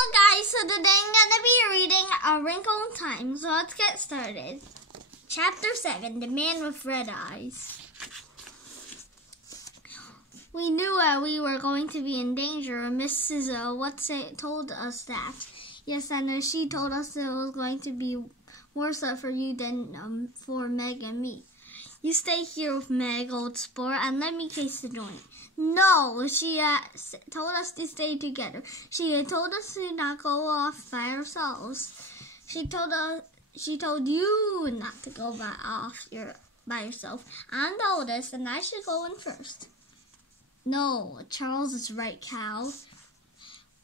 Hello guys, so today I'm going to be reading A Wrinkle in Time, so let's get started. Chapter 7, The Man with Red Eyes. We knew we were going to be in danger, and Mrs. What's told us that. Yes, and she told us it was going to be worse for you than for Meg and me. You stay here with Meg, old sport, and let me case the joint. No, she told us to stay together. She told us to not go off by ourselves. She told you not to go by yourself. I'm the oldest, and I should go in first. No, Charles is right, Cal.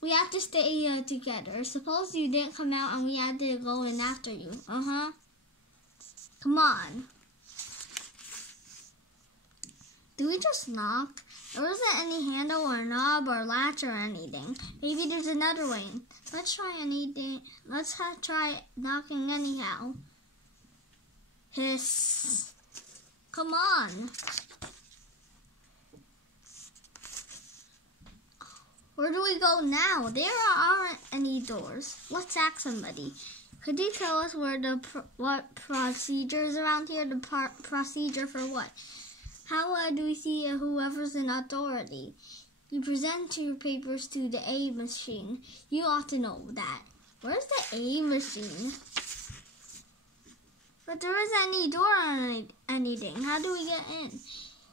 We have to stay together. Suppose you didn't come out and we had to go in after you. Come on. Do we just knock? There isn't any handle or knob or latch or anything. Maybe there's another way. Let's try anything. Let's try knocking anyhow. Hiss. Come on. Where do we go now? There aren't any doors. Let's ask somebody. Could you tell us what procedure is around here? The procedure for what? How do we see whoever's in authority? You present your papers to the A machine. You ought to know that. Where's the A machine? But there isn't any door or anything. How do we get in?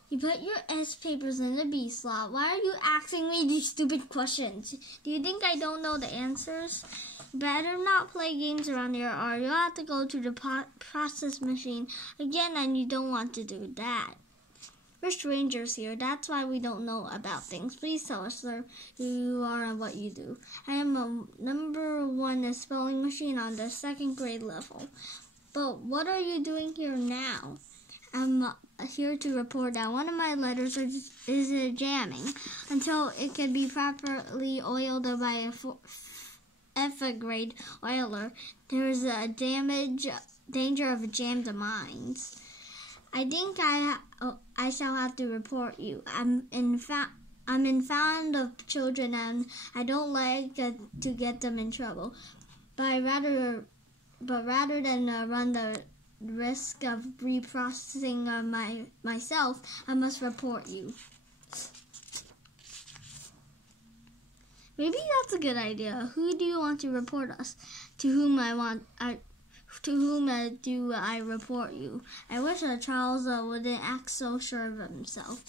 You put your S papers in the B slot. Why are you asking me these stupid questions? Do you think I don't know the answers? Better not play games around here or you'll have to go to the process machine again, and you don't want to do that. We're strangers here. That's why we don't know about things. Please tell us, sir, who you are and what you do. I am a #1 spelling machine on the 2nd grade level. But what are you doing here now? I'm here to report that one of my letters is jamming until it can be properly oiled by a F grade oiler. There is a danger of a jammed mines. I think I shall have to report you. I'm in fond of children, and I don't like to get them in trouble. But rather than run the risk of reprocessing myself, I must report you. Maybe that's a good idea. Who do you want to report us? To whom do I report you? I wish Charles wouldn't act so sure of himself.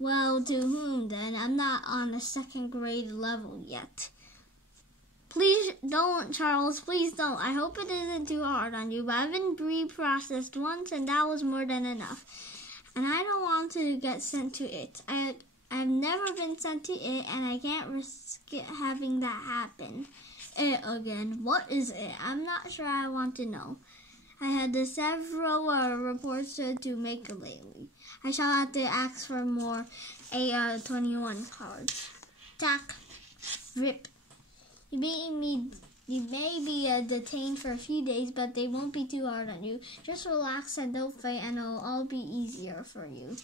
Well, to whom then? I'm not on the 2nd grade level yet. Please don't, Charles. Please don't. I hope it isn't too hard on you, but I've been reprocessed once, and that was more than enough. And I don't want to get sent to it. I've never been sent to it, and I can't risk having that happen. It again. What is it? I'm not sure I want to know. I had several reports to make lately. I shall have to ask for more A21 cards. Tack. Rip. You may be detained for a few days, but they won't be too hard on you. Just relax and don't fight, and it'll all be easier for you.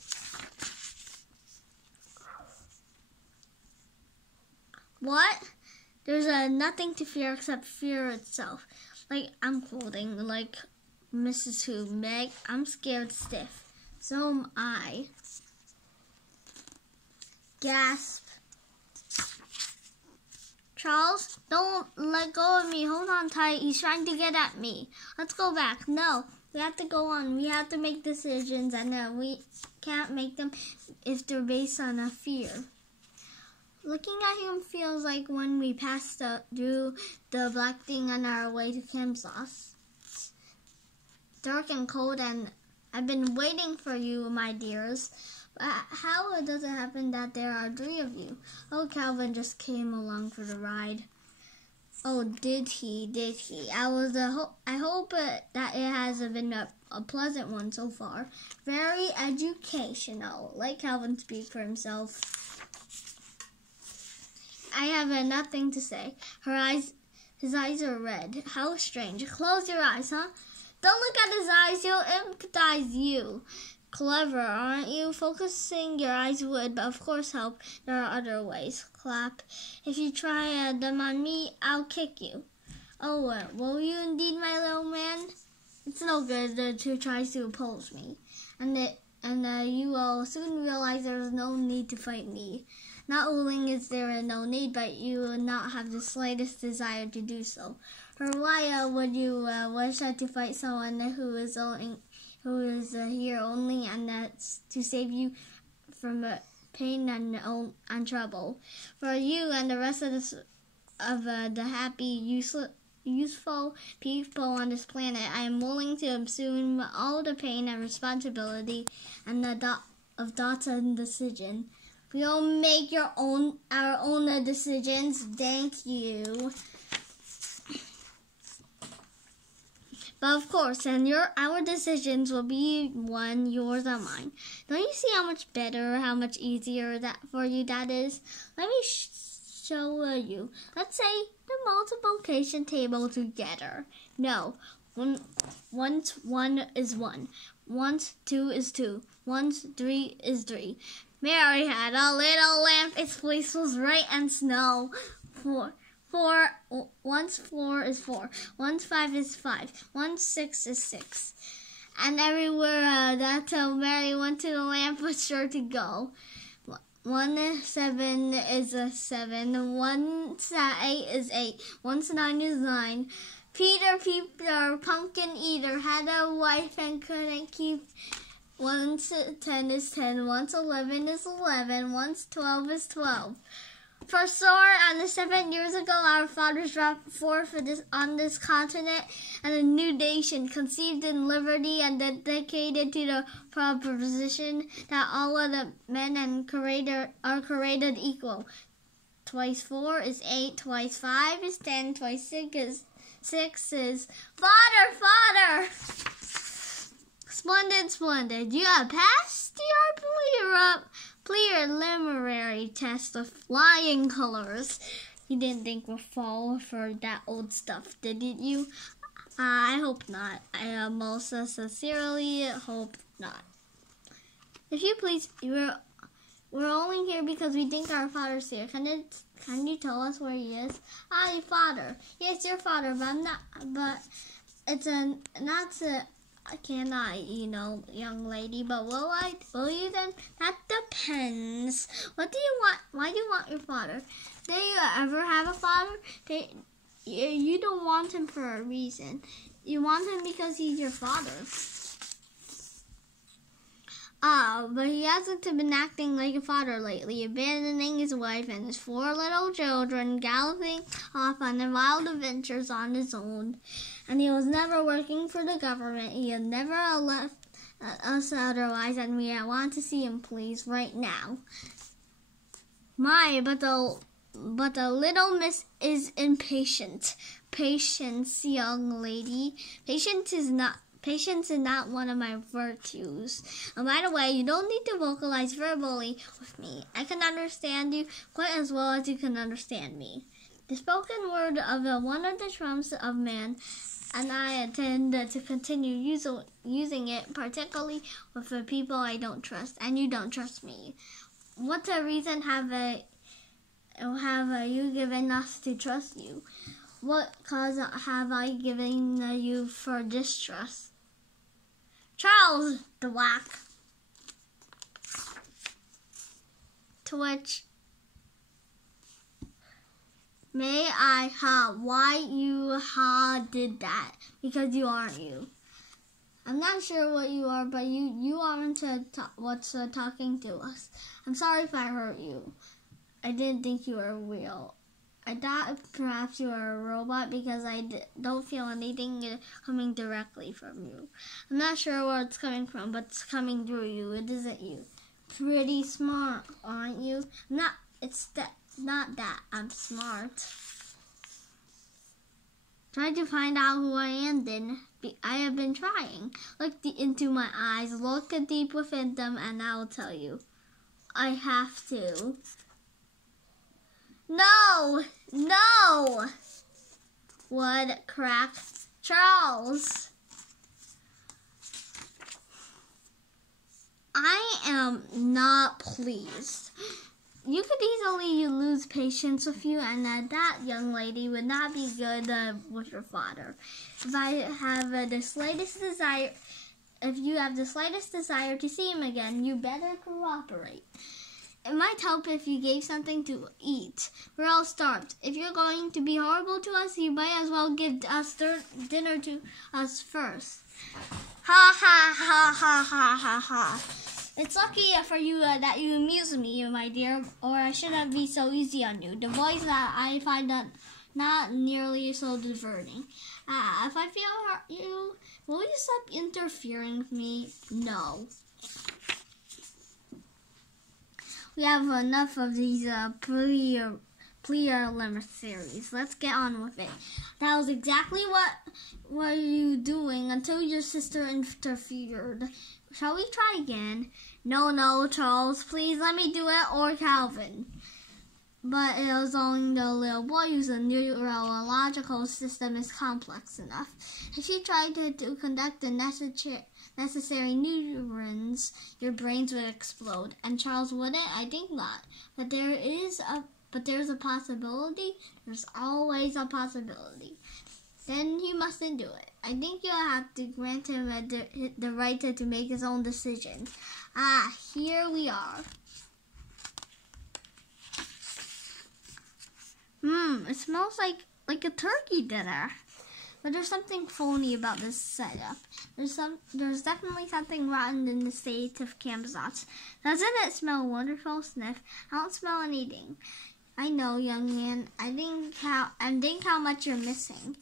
What? There's nothing to fear except fear itself. Like I'm quoting, like Mrs. Who, Meg, I'm scared stiff. So am I. Gasp. Charles, don't let go of me. Hold on tight. He's trying to get at me. Let's go back. No, we have to go on. We have to make decisions, and we can't make them if they're based on a fear. Looking at him feels like when we passed through the black thing on our way to Kansas. Dark and cold, and I've been waiting for you, my dears. But how does it happen that there are 3 of you? Oh, Calvin just came along for the ride. Oh, did he? I hope that it has been a pleasant one so far. Very educational. Let Calvin speak for himself. I have nothing to say. His eyes are red. How strange. Close your eyes, huh? Don't look at his eyes. He'll empathize you. Clever, aren't you? Focusing your eyes would, but of course help. There are other ways. clap. If you try them on me, I'll kick you. Oh, will you indeed, my little man? It's no good to try to oppose me. And you will soon realize there is no need to fight me. Not only is there no need, but you will not have the slightest desire to do so. For why would you wish to fight someone who is here only and that's to save you from pain and trouble? For you and the rest of the happy, useful people on this planet, I am willing to assume all the pain and responsibility and the thoughts and decision. We'll make our own decisions. Thank you. But of course, and our decisions will be one, yours and mine. Don't you see how much better, how much easier that for you that is? Let me show you. Let's say the multiplication table together. No, once 1 is 1. Once 2 is 2. Once 3 is 3. Mary had a little lamp. Its place was right and snow. Once 4 is 4. Once 5 is 5. Once 6 is 6. And everywhere that Mary went to, the lamp was sure to go. 1 7 is a 7. 1 8 is 8. 1 9 is 9. Peter, pumpkin eater, had a wife and couldn't keep. Once 10 is 10. Once 11 is 11. Once 12 is 12. For 7 years ago, our fathers dropped forth on this continent, and a new nation conceived in liberty and dedicated to the proposition that all of the men are created equal. Twice 4 is 8. Twice 5 is 10. Twice 6 is Father! Splendid. You have passed your preliminary test of flying colors. You didn't think we'd fall for that old stuff, didn't you? I hope not. I most sincerely hope not. If you please, we're only here because we think our father's here. Can you tell us where he is? Your father. Yes, your father, but it's not can I, young lady, but will you then? That depends. What do you want? Why do you want your father? Did you ever have a father? You don't want him for a reason. You want him because he's your father. But he hasn't been acting like a father lately, abandoning his wife and his 4 little children, galloping off on the wild adventures on his own. And he was never working for the government. He had never left us otherwise, and we want to see him, please, right now. But the little miss is impatient. Patience, young lady. Patience is not one of my virtues. And by the way, you don't need to vocalize verbally with me. I can understand you quite as well as you can understand me. The spoken word of one of the trumps of man, and I intend to continue using it, particularly with the people I don't trust, and you don't trust me. What reason have you given us to trust you? What cause have I given you for distrust? Charles the Black. To which, may I why you did that? Because you aren't you. I'm not sure what you are, but you aren't what's talking to us. I'm sorry if I hurt you. I didn't think you were real. I thought perhaps you were a robot because I don't feel anything coming directly from you. I'm not sure where it's coming from, but it's coming through you. It isn't you. Pretty smart, aren't you? Not that. I'm smart. Try to find out who I am then. I have been trying. Look into my eyes. Look deep within them, and I will tell you. I have to. No! Would crack Charles. I am not pleased. you could easily lose patience with you, and that young lady would not be good with your father. If you have the slightest desire to see him again, you better cooperate. It might help if you gave something to eat. We're all starved. If you're going to be horrible to us, you might as well give us dinner to us first. Ha ha ha ha ha ha ha. It's lucky for you that you amuse me, my dear, or I shouldn't be so easy on you. The voice that I find not nearly so diverting. If I feel you, will you stop interfering with me? No. We have enough of these limit series. Let's get on with it. That was exactly what were you doing until your sister interfered. Shall we try again? No, Charles. Please let me do it, or Calvin. But it was only the little boy whose neurological system is complex enough. If you tried to conduct the necessary neurons, your brains would explode. And Charles wouldn't? I think not. But there's a possibility. There's always a possibility. Then he mustn't do it. I think you'll have to grant him the right to make his own decisions. Here we are. It smells like a turkey dinner. But there's something phony about this setup. There's definitely something rotten in the state of Camzots. Doesn't it smell wonderful? Sniff. I don't smell anything. I know, young man. I think how much you're missing.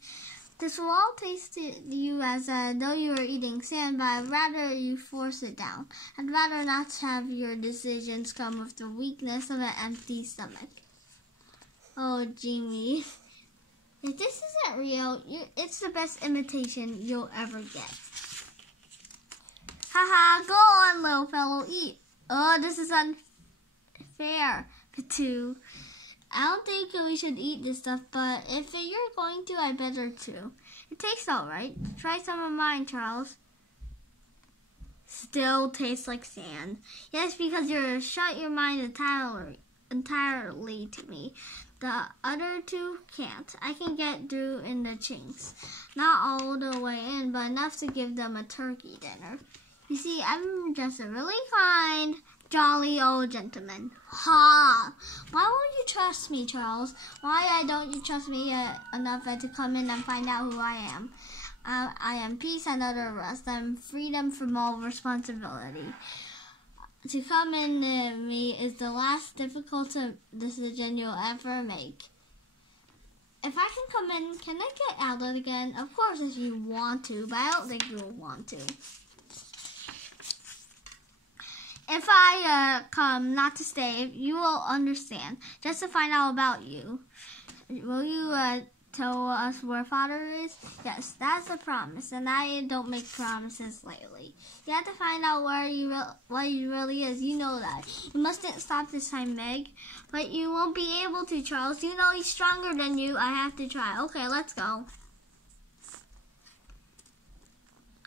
This will all taste to you as though you were eating sand, but I'd rather you force it down. I'd rather not have your decisions come with the weakness of an empty stomach. Oh, Jimmy. If this isn't real, it's the best imitation you'll ever get. Haha, go on, little fellow, eat. Oh, this is unfair, Pitu. I don't think we should eat this stuff, but if you're going to, I better too. It tastes alright. Try some of mine, Charles. Still tastes like sand. Yes, because you're shut your mind entirely to me. The other two can't. I can get through in the chinks. Not all the way in, but enough to give them a turkey dinner. You see, I'm just a really kind, jolly old gentleman. Ha! Why won't you trust me, Charles? Why don't you trust me enough to come in and find out who I am? I am peace and utter rest. I am freedom from all responsibility. To come in me is the last difficult decision you'll ever make. If I can come in, can I get out again? Of course, if you want to, but I don't think you'll want to. If I come not to stay, you will understand. Just to find out about you. Will you tell us where Father is? Yes, that's a promise, and I don't make promises lightly. You have to find out where he really is. You know that. You mustn't stop this time, Meg. But you won't be able to, Charles. You know he's stronger than you. I have to try. Okay, let's go.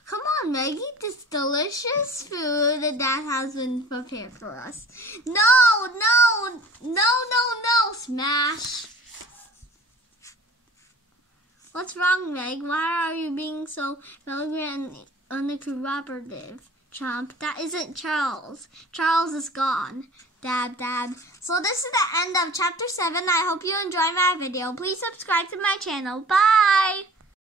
Come on, Meg, eat this delicious food that has been prepared for us. No, smash. What's wrong, Meg? Why are you being so elegant and uncooperative? Chomp, that isn't Charles. Charles is gone. Dab. So this is the end of chapter 7. I hope you enjoyed my video. Please subscribe to my channel. Bye!